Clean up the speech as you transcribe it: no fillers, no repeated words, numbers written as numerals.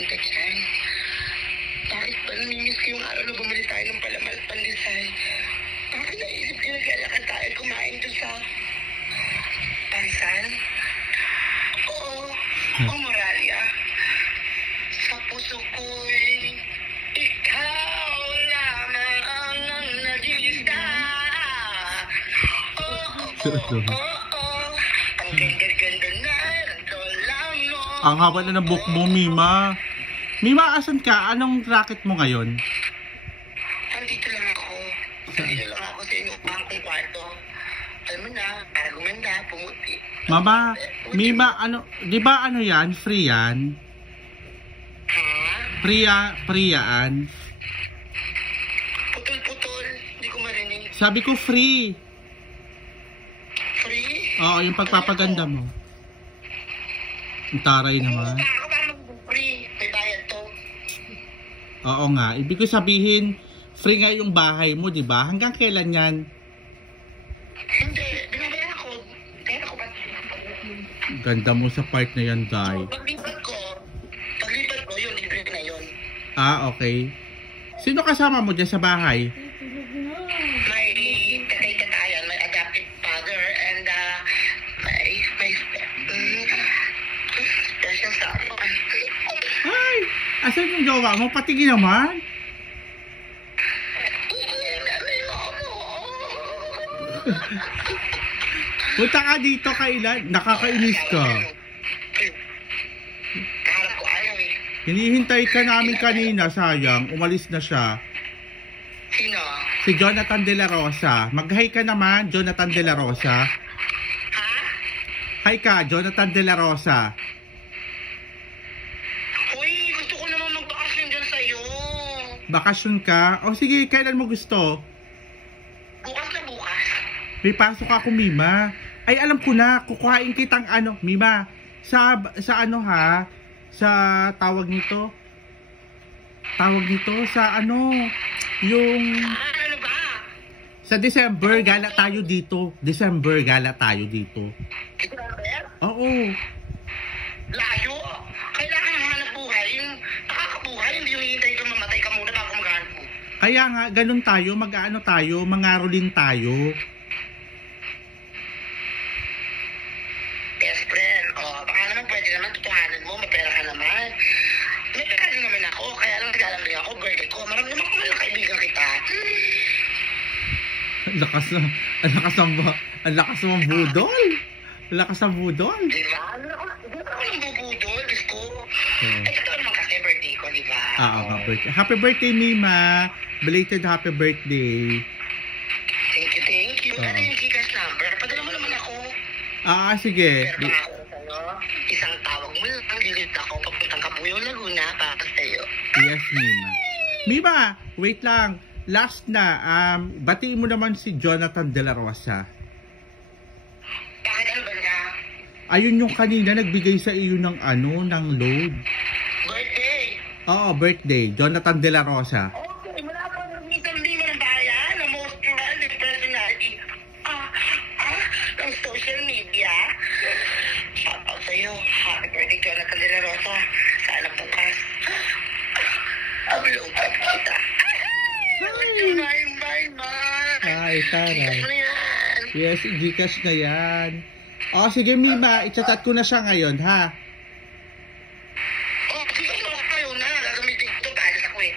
punta dyan. Bakit ba namimiss ko yung araw na bumili tayo ng palamal at pandesal? Bakit naisip ko naglalakad tayo kumain doon sa Pansan? Oo, o Moralia. Sa puso ko'y ikaw lamang ang nag-iista. Ang ganda-ganda na mo. Ang haba na ng book mo, Mima. Mima, asan ka? Anong racket mo ngayon? Andito lang ako. Andito lang ako sa inuupang kong kwarto. Alam mo na, para gumanda, pumuti. Mama, Mima, ano, di ba ano yan? Free yan? Ha? Free yan? Putol-putol. Hindi ko marinig. Sabi ko free. Free? Oo, yung pagpapaganda mo. Ang taray naman. Ako para mag-free. May bayad to. Oo nga. Ibig ko sabihin, free nga yung bahay mo, di ba? Hanggang kailan yan? Hindi. Binabayan ako. Kaya ako ba? Ganda mo sa part na yan, Day. So, paglipat ko, yun, libre na yun. Ah, okay. Sino kasama mo dyan sa bahay? May tatay-tatayan, may adoptive father, and may special someone. Ay! Asan yung jowa mo? Patingin naman. Punta ka dito kailan? Nakakainis ka. Kaharap ko ayaw eh. Hinihintay ka namin kanina, sayang. Umalis na siya. Sino? Si Jonathan De La Rosa. Mag-hi ka naman, Jonathan De La Rosa. Ha? Hi ka, Jonathan De La Rosa. Uy, gusto ko naman magbakasyon dyan sa'yo. Bakasyon ka? O sige, kailan mo gusto? Bukas na bukas. May pasok ako, Mima. Ay, alam ko na. Kukuhain kitang ano, Mima. Sa ano ha? Sa tawag nito? Sa ano? Yung... Ano ba? Sa December, gala tayo dito. December, gala tayo dito. December? Oo. Layo. Kailangan ng hanap buhay. Yung nakakabuhay, hindi yung hihintay ka mamatay ka muna bago maghanap mo. Kaya nga, ganun tayo. Mag-ano tayo, mangarolin tayo. Best friend. O, baka naman pwede naman tutuhanan mo. May pera ka naman. May pera din naman ako. Kaya lang naglalambing ako. Birthday ko. Marami naman kung malang kaibigan kita. Ang lakas ng budol. Ang lakas ng budol. Diba? Hindi ako nang bubudol. Diyos ko. Ay, totoo naman kasi birthday ko, diba? Nga, birthday. Happy birthday, Mima. Belated happy birthday. Thank you. Ano yung Gcash number? Padala mo naman ako. Sige. Pero pangako ko sa'yo, isang tawag mo lang, lilit ako papuntang Kabuyaw, Laguna para sa'yo. Yes, Mima. Mima, wait lang. Last na, batiin mo naman si Jonathan De La Rosa. Bakit ano ba niya? Ayun yung kanina nagbigay sa iyo ng ng load. Birthday! Oo, birthday. Jonathan De La Rosa. Okay, wala pa nagmitang lima ng bayan, ng most trusted personality. Ng social media. Shout out sa'yo. Happy birthday, Jonathan De La Rosa. Sana bukas. Abilong ka kita. Ay, taray. Gcash mo na yan. Yes, Gcash na yan. Sige, Mima. I-chat ko na siya ngayon, ha? Sige, kayo na. Gagamitin ko ito para sa kwet.